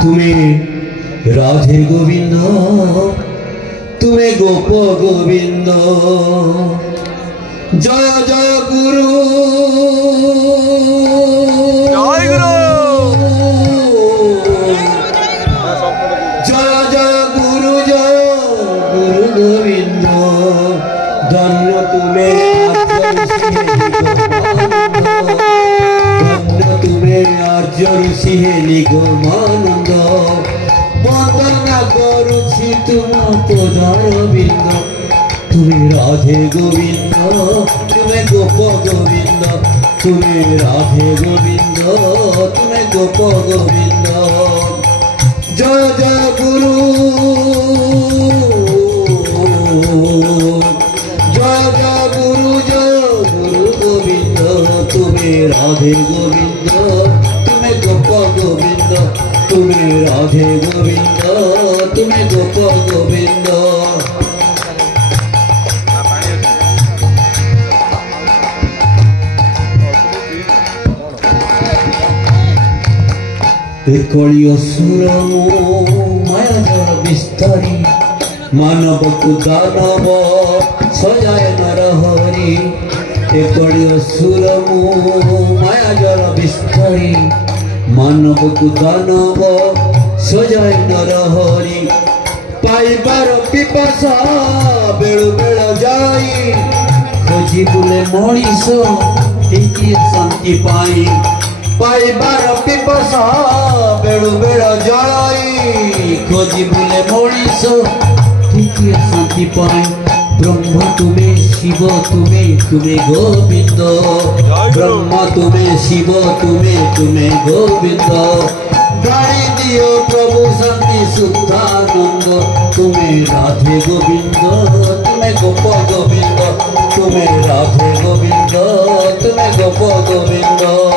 तुम्हें राधे गोविंद, तुम्हें गोप गोविंद। जय जय गुरु, जय गुरु, जय जय गुरु, जय गुरु गोविंद। धन्य तुम्हें ऋषि हे निगमानंद। वंदना करुछि तुम पदारविंद। तुम्हें राधे गोविंद, तुम्हें गोप गोविंद। तुम्हें राधे गोविंद, तुम्हें गोप गोविंद। जय जय गुरु, जय जय गुरु, जय गुरु गोविंद। तुम्हें राधे गोविंद, गोप गोविंद। तुम्हें राधे गोविंद, तुम्हें गोप गोविंद। कलि असुर माया जल विस्तारी। मानव को दानव सजाए नर हरि। कलि असुर माया जल विस्तारी। मानव को दानव सजाए नर हरि। पाइबार पिपासा बेलु बेल जाई। खोजी बुले मनीष टिके शांति पाई। पाइबार पिपासा बेलु बेल जाई। खोजी बुले मनीष टिके शांति पाई। ब्रह्म तुम्हें, शिव तुम्हें, तुम्हें गोविंद। ब्रह्म तुम्हें, शिव तुम्हें, तुम्हें गोविंद। गाड़ी दियो प्रभु शांति शुद्धानंद। तुम्हें राधे गोविंद, तुम्हें गोप गोविंद। तुम्हें राधे गोविंद, तुम्हें गोप गोविंद।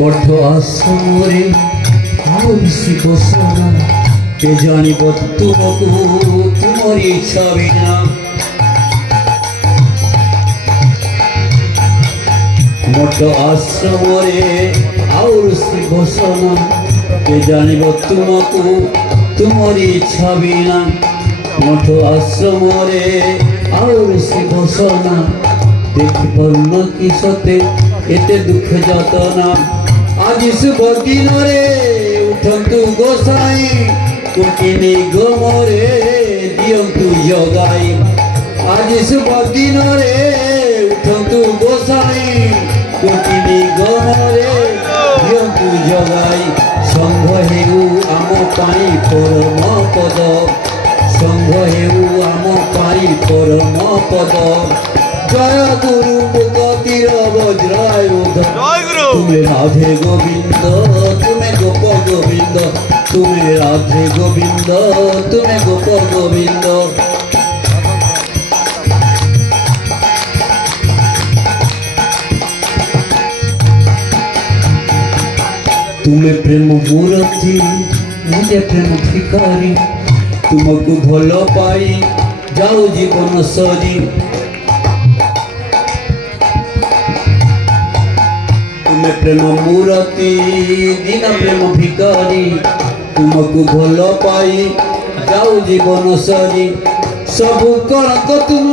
मठ आश्रमरे शिव सना। के जानिब तुमको तुमरी इच्छा बिना। मठ आश्रमरे शिव सना। के जानिब तुमको तुमरी इच्छा बिना। मठ आश्रमरे शिव सना। देखि पारुन कि सते एते दुख जातना। आज शुभ दिन रे उठंतु गोसाई। कोटि निगम रे दियंतु जगाई। आज शुभ दिन रे उठंतु गोसाई। कोटि निगम रे दियंतु जगाई। संघ हेउ आम पाई परम पद। संघ हेउ आम पाई परम पद। जय गुरु मुगतिर वज्रायुध। तुम्हें राधे गोविंद, तुम्हें गोप गोविंद। तुम्हें राधे गोविंद, तुम्हें गोप गोविंद। तुम्हें प्रेम मूर्ति, मुझे प्रेम भिखारी। तुमको भल पाई जाओ जीवन सरी। तुम्हें प्रेम मूर्ति, दीन प्रेम भिखारी। तुमको भल पाई जाओ जीवन सरी। सबु कलंक तुम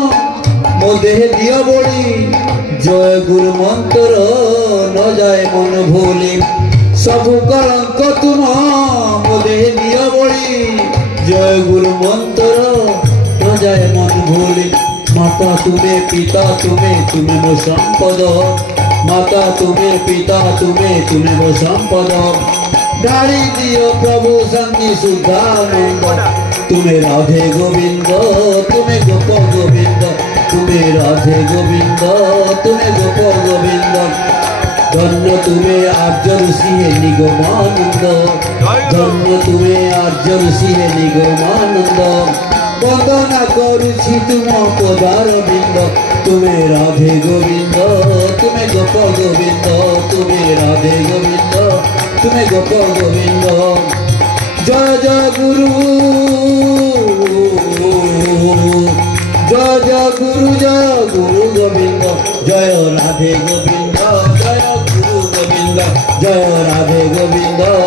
मो देह दिया बोली। जय गुरु मंत्र न जाए मन भूली। सबु कलंक तुम मो देह दिया बोली। जय गुरु मंत्र न जाए मन भूली। माता तुम्हें, पिता तुम्हें, तुम्हें मो संपद। माता तुम्हें, पिता तुम्हें, तुम्हें वो संपद। गाड़ी दियो प्रभु शांति शुद्धानंद। तुम्हें राधे गोविंद, तुम्हें गोप गोविंद। तुम्हें राधे गोविंद, तुम्हें गोप गोविंद। धन्य तुम्हें आर्य ऋषि हे निगमानंद। धन्य तुम्हें आर्य ऋषि हे निगमानंद। वंदना करुछि तुम पदारविंद। तुम्हें राधे गोविंद, तुम्हें गोप गोविंद। तुम्हें राधे गोविंद, तुम्हें गोप गोविंद। जय जय गुरु, जय जय गुरु गोविंद, जय राधे गोविंद, जय गुरु गोविंद, जय राधे गोविंद।